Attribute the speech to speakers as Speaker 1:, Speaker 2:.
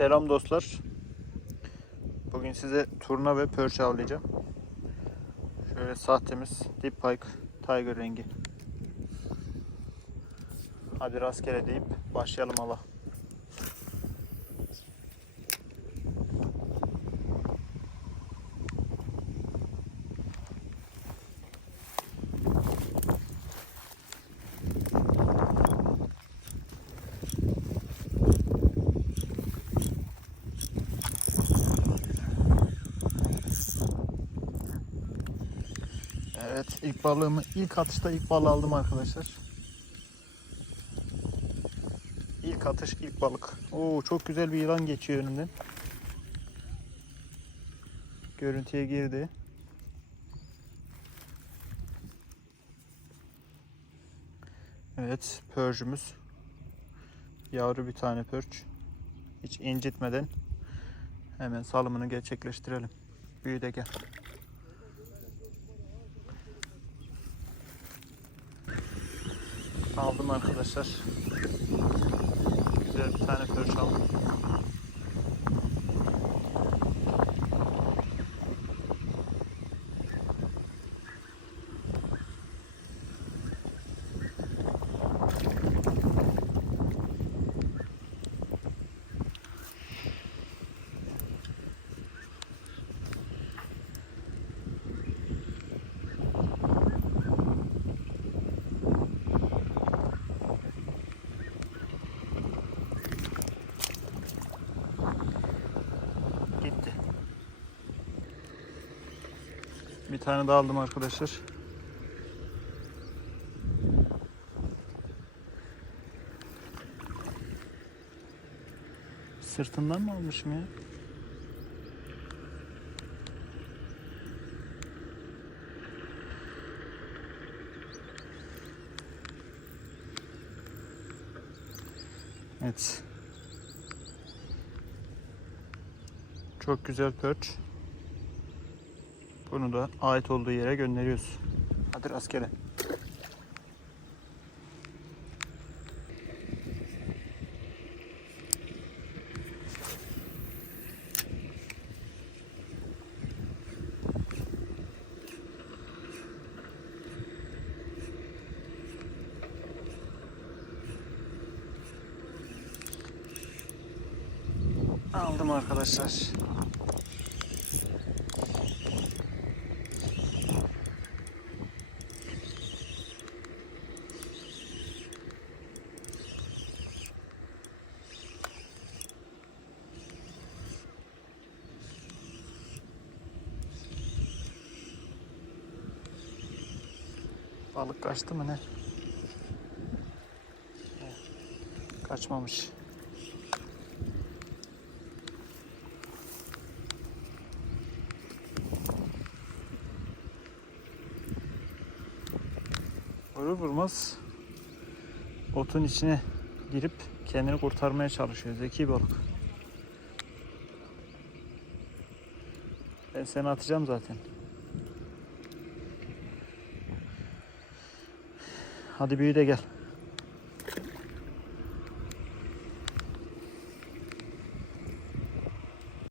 Speaker 1: Selam dostlar. Bugün size turna ve pörç avlayacağım. Şöyle sahtemiz Deep Pike Tiger rengi. Hadi rastgele deyip başlayalım Allah. Evet ilk balığımı ilk atışta ilk balığı aldım arkadaşlar. İlk atış ilk balık. Oo çok güzel bir yılan geçiyor önümden. Görüntüye girdi. Evet pörcümüz. Yavru bir tane pörç. Hiç incitmeden hemen salımını gerçekleştirelim. Büyü de gel. Aldım arkadaşlar. Güzel bir tane pörç aldım. Bir tane daha aldım arkadaşlar. Sırtından mı almışım ya? Evet. Çok güzel perch. Bunu da ait olduğu yere gönderiyoruz. Hadi rastgele. Aldım arkadaşlar. Balık kaçtı mı ne? Kaçmamış. Vurur vurmaz otun içine girip kendini kurtarmaya çalışıyor. Zeki balık. Ben seni atacağım zaten. Hadi büyü de gel.